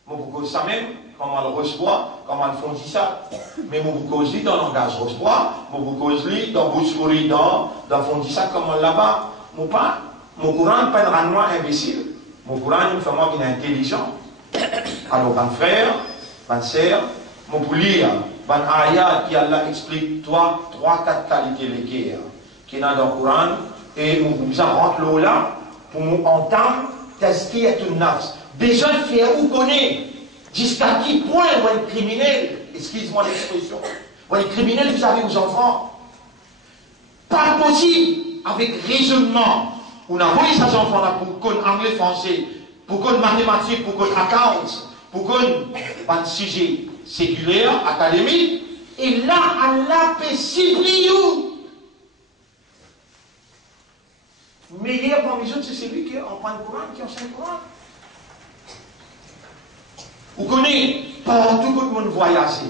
Moi, vous causez ça même, comment on le reçoit, comment on le font ça. Mais moi, vous causez dans le langage reçoit, moi, vous causez dans le bouche dans le fond ça, comment là-bas. Moi, pas, mon courant n'est pas un moi imbécile. Mon courant est une femme qui est intelligent. Alors, mon frère, ma sœur, mon pour lire, mon ayat qui Allah explique 3-4 qualités lesquelles qui est dans le Coran, et nous rentre là pour nous entendre tester est une nafs. Déjà, faire ou connaître jusqu'à qui point un criminel, excuse-moi l'expression, un criminel, vous avez aux enfants, pas possible, avec raisonnement, on a envoyé ces enfants-là pour qu'on anglais, français, pour qu'on mathématiques, pour qu'on accounts, pour qu'on un sujet séculaire, académique, et là, Allah peut cibler où. Meilleur parmi les autres, c'est celui qui en prend le Coran, qui enseigne le Coran. Vous connaissez, partout que le monde voyage,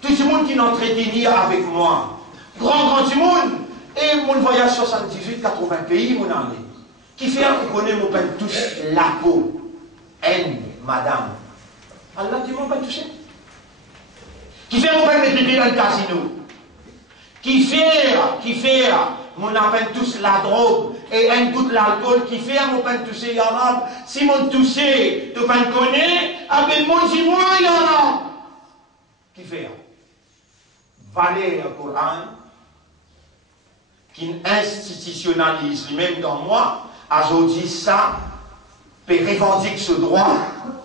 tout le monde qui n'entretient avec moi, grand du monde, et mon voyage 78, 80 pays, mon année, qui fait, vous connaissez, mon père touche la peau, haine, madame. Allah dit, mon père touché. Qui fait, mon père mettre dans le casino. Qui fait, mon appelle tous la drogue et un goût de l'alcool qui fait mon pain touché Yarab. Si mon touché, tu ne connais, avec mon dis-moi Yarab. Qui fait valer le Coran, qui institutionnalise lui-même dans moi, aujourd'hui ça, peut revendiquer ce droit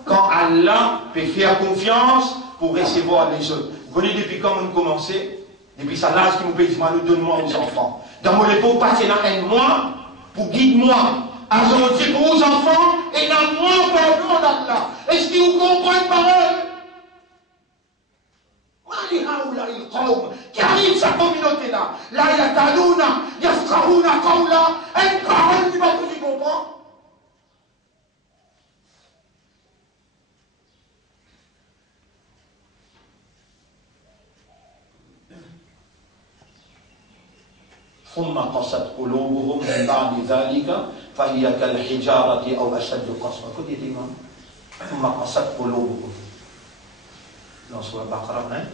quand Allah peut faire confiance pour recevoir les autres. Vous connaissez depuis quand on a commencé? Depuis ça, l'âge qui nous paye, nous donne-moi aux enfants. Dans mon époque, passer là un mois pour guide-moi. Aujourd'hui pour aux enfants et dans moi pour le monde d'Allah. Est-ce que vous comprenez parole? Qui arrive sa communauté là. Là, il y a Talouna, il y a Straouna, Kaoula, un parole qui va vous y comprendre. ثم قست قلوبهم من بعد ذلك فهي كالحجارة أو أشد قسوة. كنت يتيمان ثم قست قلوبهم. Dans Surah Baqarah, hein?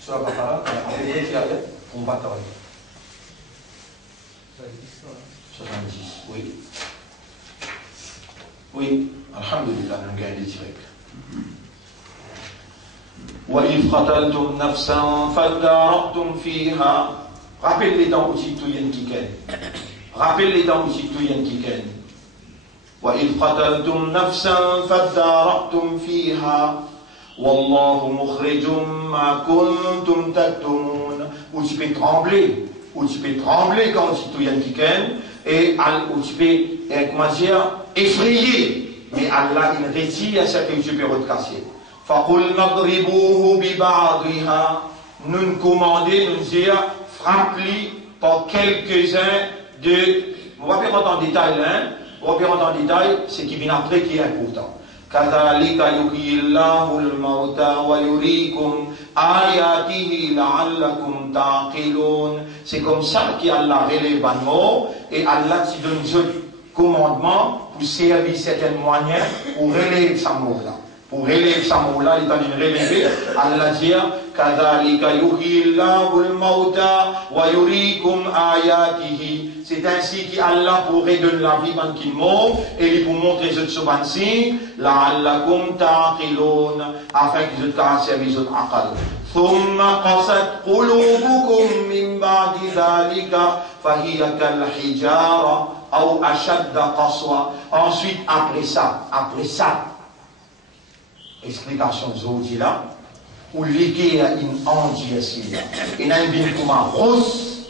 Surah Baqarah, on va travailler. 70, oui. Oui, alhamdulillah, nous gagnons des directs. وَإِذْ قَتَلْتُمْ نَفْسًا فَادَّارَأْتُمْ فِيهَا. Rappelle les dents aussi tout yen kiken. Rappelle les dents aussi tout yen kiken. وَإِذْ قَتَلْتُمْ نَفْسًا فَادَّارَأْتُمْ فِيهَا وَاللَّهُ مُخْرِجٌ مَا كُنْتُمْ تَكْتُمُونَ. Où tu peux trembler quand aussi tout yen kiken, et où tu peux, comment dire, effrayer. Mais Allah, il retire à ce que tu peux recasser. فَقُلْنَا اضْرِبُوهُ بِبَعْضِهَا. Nous commander, nous dire, frappe-lui par quelques-uns de... On va pas rentrer en détail, hein? On va pas rentrer en détail, ce qui vient après qui est important. كَذَلِكَ يُحْيِي اللَّهُ الْمَوْتَى وَيُرِيكُمْ آيَاتِهِ لَعَلَّكُمْ تَعْقِلُونَ. C'est comme ça qu'Allah relève un mot, et Allah te donne ce commandement pour servir certaines moyens pour relever sa mot-là. Pour relever sa mot-là, il est en train de relever, Allah dit كَذَلِكَ يُحْيِي اللَّهُ الْمَوْتَى وَيُرِيكُمْ آيَاتِهِ. C'est ainsi qu'Allah pourrait donner la vie dans qui mort et pour montrer ce signes لَعَلَّكُمْ تَعْقِلُونَ, afin que vous caractériser les autres aqal. ثُمَّ قَسَتْ قُلُوبُكُمْ مِنْ بَعْدِ ذَلِكَ فَهِيَ كَالْحِجَارَةِ أَوْ أَشَدَّ قَسْوَةً. Ensuite, après ça, explication aujourd'hui là, ou liquer une angie ici là, et n'a bien comme un rose,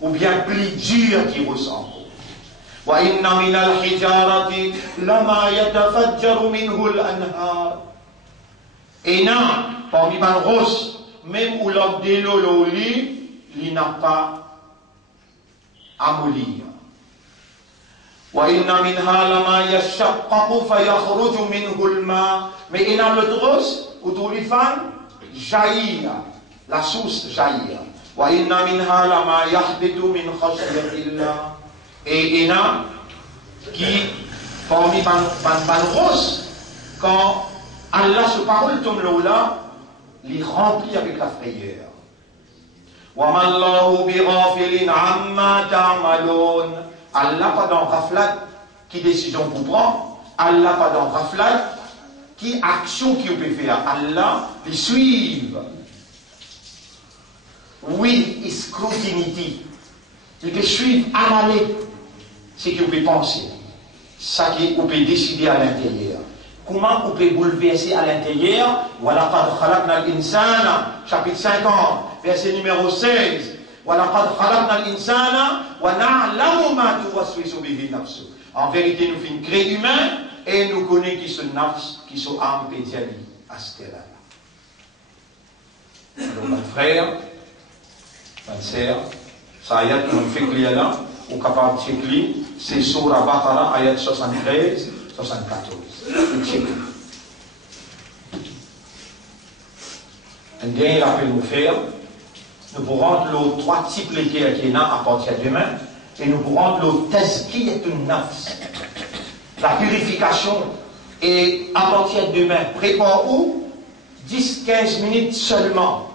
ou bien plus dur qui ressent. وَإِنَّ مِنَ الْحِجَارَةِ لَمَا يَتَفَجَّرُ مِنْهُ الْأَنْهَارُ. Et non, parmi les roses, même où l'homme de l'eau, il n'a pas amollir. وَإِنَّ مِنْهَا لَمَا يَشَّقَّقُ فَيَخْرُجُ مِنْهُ الْمَاءُ. Mais il y a l'autre autour du fan, jaillir, la source jaillir. وَإِنَّ مِنْهَا لَمَا يَحْبِطُ مِنْ خَشْيَةِ اللَّهِ. Et il y a qui, parmi les roses, quand Allah se parole tombe là, il remplit avec la frayeur. وَمَا اللَّهُ بِغَافِلٍ عَمَّا تَعْمَلُونَ. Allah pas dans raflat qui décision pour prendre, Allah pas dans raflat qui action qui peut faire, Allah les suivre. Oui, il scrutinity, il peut suivre à la lettre ce qu'il peut penser, ça qu'il peut décider à l'intérieur. Comment on peut bouleverser à l'intérieur? Voilà, qad khalaqna al-insana, chapitre 50, verset numéro 16. En vérité, nous faisons créer humain et nous connaissons qui sont nafs, qui sont âmes pédiali à ce terrain. Alors, mon frère, ma sœur, ça ayat nous fait clier là, ou capable de checker, c'est Surah Baqara, ayat 73, 74. Un dernier rappel nous faire. Nous pourrons le trois types de qui est à partir de demain, et nous pourrons le tazkiyatun nafs, la purification, et à partir de demain, prépare où 10-15 minutes seulement,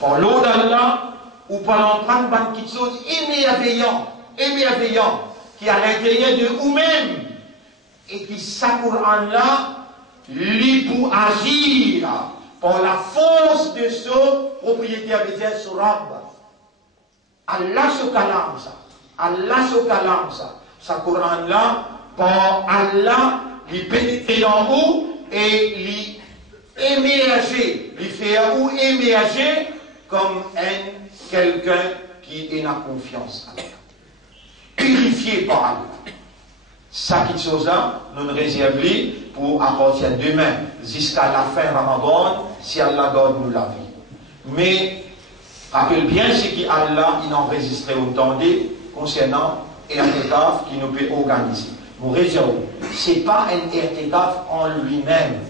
pour l'eau d'Allah, ou pendant prendre quelque chose émerveillant, qui est à l'intérieur de vous-même, et qui s'accourt en là, lui pour agir. Pour la force de ce propriétaire de Dieu sur Rabba. Allah se calme ça. Allah se calme ça. Ça Coran là, pour Allah, lui pénétrer en vous et lui émerger, lui faire ou émerger comme quelqu'un qui est en confiance à Allah. Purifié par Allah. Ça, quelque chose-là, nous nous réservons pour à partir de demain, jusqu'à la fin Ramadan, si Allah garde nous la vie. Mais, rappelle bien ce qu'Allah, il enregistré autant concernant l'irtikaf qui nous peut organiser. Nous réservons. Ce n'est pas un irtikaf en lui-même,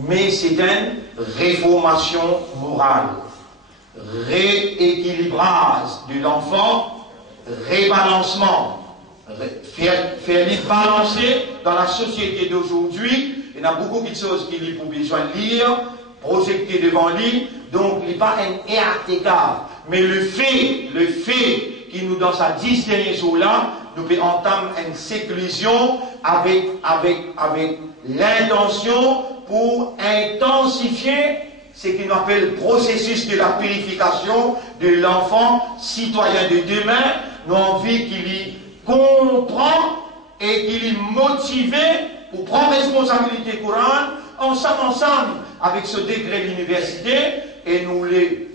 mais c'est une réformation morale, rééquilibrage de l'enfant, rebalancement. Faire les balancer dans la société d'aujourd'hui. Il y a beaucoup de choses qu'il a besoin de lire, projeter devant lui. Donc, il n'est pas un irtikaf. Mais le fait qu'il nous, dans sa 10 derniers jours-là, nous peut entamer une séclusion avec l'intention pour intensifier ce qu'on appelle le processus de la purification de l'enfant citoyen de demain. Nous avons envie qu'il y comprend et qu'il est motivé pour prendre responsabilité courante, ensemble avec ce décret de l'université, et nous les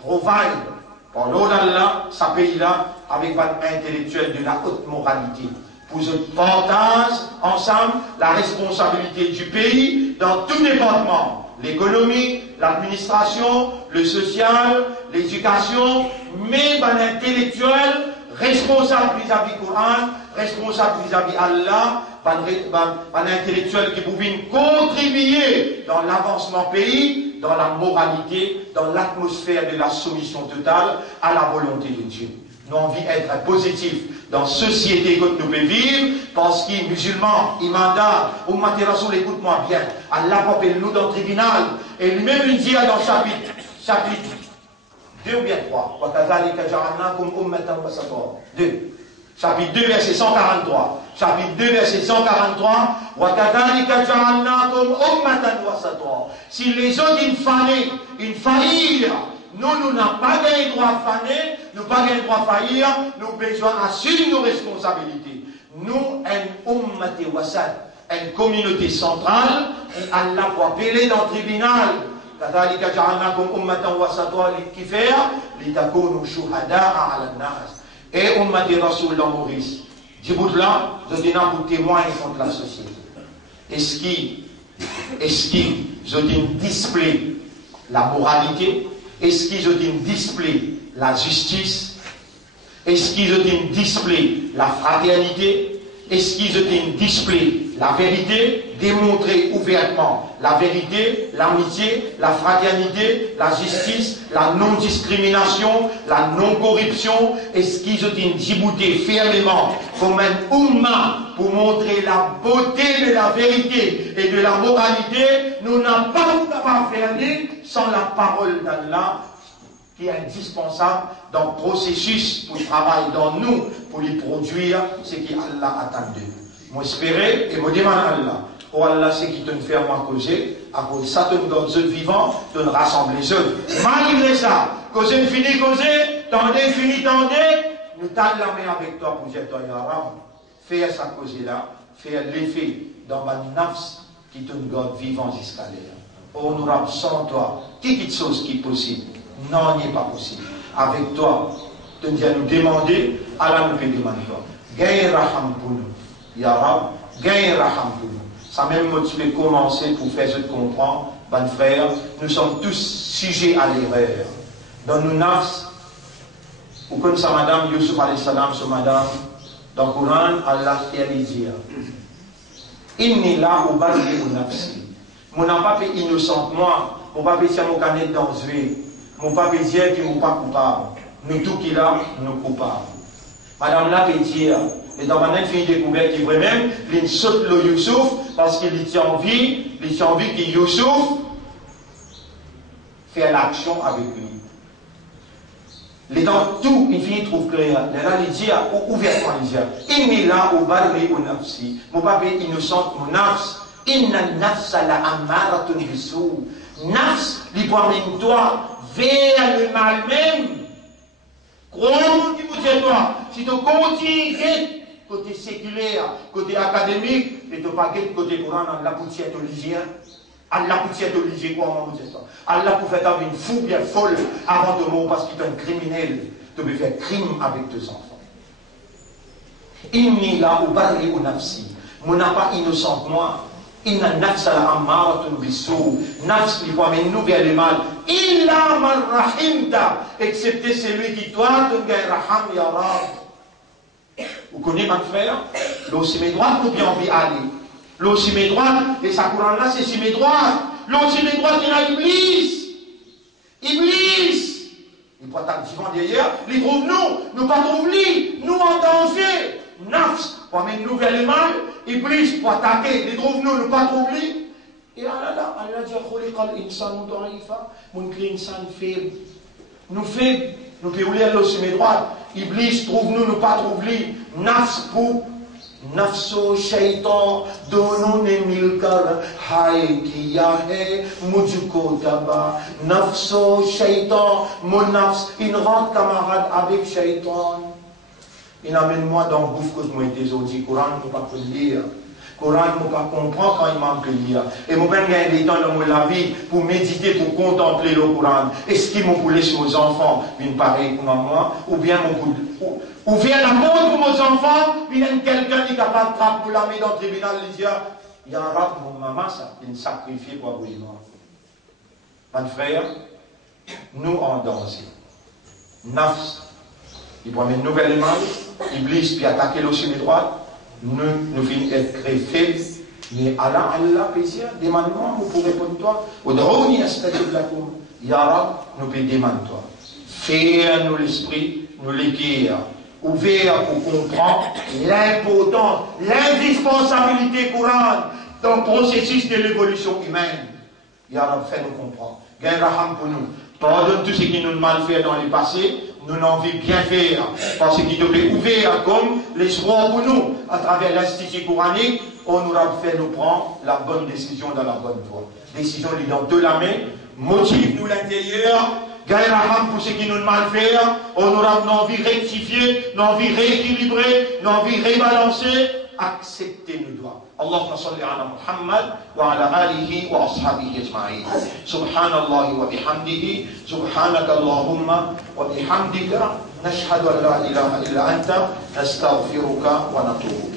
provide, pour l'eau d'Allah, ce pays-là, avec votre intellectuel de la haute moralité. Pour ce partage ensemble la responsabilité du pays dans tous les départements, l'économie, l'administration, le social, l'éducation, mais l'intellectuel, responsable vis-à-vis du Coran, responsable vis-à-vis Allah, un intellectuel qui pouvait contribuer dans l'avancement pays, dans la moralité, dans l'atmosphère de la soumission totale à la volonté de Dieu. Nous avons envie d'être positifs dans la société que nous pouvons vivre, parce qu'ils musulmans, imandats, ou Rasoul, écoute-moi bien, Allah appelle nous dans le tribunal, et lui-même il dit dans chapitre 2 ou bien 3. 2. Chapitre 2, verset 143. Chapitre 2, verset 143. Si les autres une faillir, nous n'avons pas le droit à faillir, nous n'avons pas le droit à faillir, nous avons besoin d'assumer nos responsabilités. Nous, une communauté centrale, et Allah pour appeler dans le tribunal. كذلك جعلناكم أمة وسطا لتكونوا شهداء على الناس. Et Ummati Rasoul dans Maurice. Djibout là, je dis non pour témoigner contre la société. Est-ce qu'il je dis display la moralité? Est-ce qu'il je dis display la justice? Est-ce qu'ils ont une display la fraternité? Est-ce qu'ils ont une display la vérité? Démontrer ouvertement la vérité, l'amitié, la fraternité, la justice, la non-discrimination, la non-corruption. Est-ce qu'ils ont une djibouté fermement comme un umma pour montrer la beauté de la vérité et de la moralité? Nous n'avons pas faire sans la parole d'Allah, qui est indispensable dans le processus pour le travail dans nous, pour lui produire ce qu'Allah attend de nous. Moi espérer et moi demander à Allah, oh Allah, c'est qui te fait moi causer, à cause de ça, tu nous donnes eux vivants, tu nous rassembles les eux. Malgré ça, causer une fini causer, tendez, fini tendez, nous t'allons la main avec toi pour dire, toi, Yaram, faire sa causer-là, faire l'effet dans ma nafs qui te nous garde vivant jusqu'à l'air. Oh, nous rappelons sans toi, quelque chose qui est possible. Non, il n'est pas possible. Avec toi, tu nous demander, Allah nous fait demander toi. Gagne raham pour nous. Ya Rab, gagne raham pour nous. Ça même motivé commencer pour faire ce comprendre, bon frère, nous sommes tous sujets à l'erreur. Dans nos nafs, ou comme ça, madame Yusuf alayhi salam, ce madame, dans le Coran, Allah fait dire Inni la ubarri ou nafsi. Mon papa est innocent, moi, mon papa est mon canet dans ce vie. Mon papa dire qu'il n'est pas coupable. Nous tout qu'il a, nous coupables. Madame là peut dire, et dans ma fille découverte qui vrai même, il saute le Youssouf parce qu'il tient envie que Youssouf fait l'action avec lui. Les dans tout, il finit trouve clair. Là, il dit ouvertement, il dit, inni la ubarri ou nafsi. Mon papa est innocent, mon nafs. Inna nafsa la amaratun bisou. Nafs, il promène toi vers le mal même. Gros qui vous dit toi, si tu continues côté séculaire, côté académique, et tu pas côté Coran, la poussière religieuse, la poussière religieuse, quoi, on vous dit ça. Allah pour faire une fou bien folle avant de mourir parce qu'il est un criminel, tu peux faire crime avec tes enfants. Inni la ubarri ou nafsi. Mon n'a pas innocent moi. Inna nafsa la ammaratun bisou. Nafs qui voit nous vers le mal. Illa man rahimta. Excepté celui qui toi te gagne raham ya Rab. Vous connaissez mon frère? L'eau c'est mes droites ou bien envie aller. L'eau c'est mes droites. Et ça courant là c'est si mes droites. L'eau c'est mes droites il a Iblis. Iblis. Il peut être vivant derrière. Il trouve nous pas trouve lui. Nous en danger. Nafs pour amener nous vers le mal. Iblis pour attaquer, les trouve-nous, nous pas trouver. Et Allah dit, mon insan faible. Nous faibles, nous pouvons lire le sommet droit. Iblis trouve-nous, nous pas trouver. Nafs pour nafso shaitan, dono ne milkar, hai kiyahe, mujuko taba. Nafso shaitan, mon nafs, il rentre camarade avec shaitan. Il amène-moi dans le bouffe que je m'étais dit, Coran, je ne peux pas lire. Coran, je ne peux pas comprendre quand il manque de lire. Et je vais gagner des temps dans la vie pour méditer, pour contempler le Coran. Est-ce qu'ils m'ont voulu sur mes enfants, une pareille comme moi, ou bien ou bien la mort pour mes enfants, il y a quelqu'un qui est capable de frapper pour la mettre dans le tribunal, il dit, il y a un rap pour maman, ça, il sacrifie pour avoir mort. Mon frère, nous en danger. Nafs. Il prend une nouvelle mal, Iblis puis attaquer le chemin droit, nous finissons être très faibles, mais Allah plaisir, demande-moi, vous pouvez répondre toi, au droni astajib lakum, Ya Rab, nous pouvons demander toi. Faire-nous l'esprit, nous l'équire, ouvert pour comprendre l'importance, l'indispensabilité courante dans le processus de l'évolution humaine. Ya Rab, fais-nous comprendre. Gagne raham pour nous. Pardonne tout ce qui nous a mal fait dans le passé. Nous n'en voulons bien faire, parce qu'il devait ouvrir comme l'espoir pour nous, à travers l'Institut coranique, on nous a fait nous prendre la bonne décision dans la bonne voie. Décision liée dans deux la main, motive-nous l'intérieur, gagne la rame pour ce qui nous a mal fait, on nous a envie de rectifier, envie de rééquilibrer, envie de rebalancer, accepter nos doigts. اللهم صل على محمد وعلى آله وأصحابه أجمعين سبحان الله وبحمده سبحانك اللهم وبحمدك نشهد أن لا إله إلا أنت نستغفرك ونتوب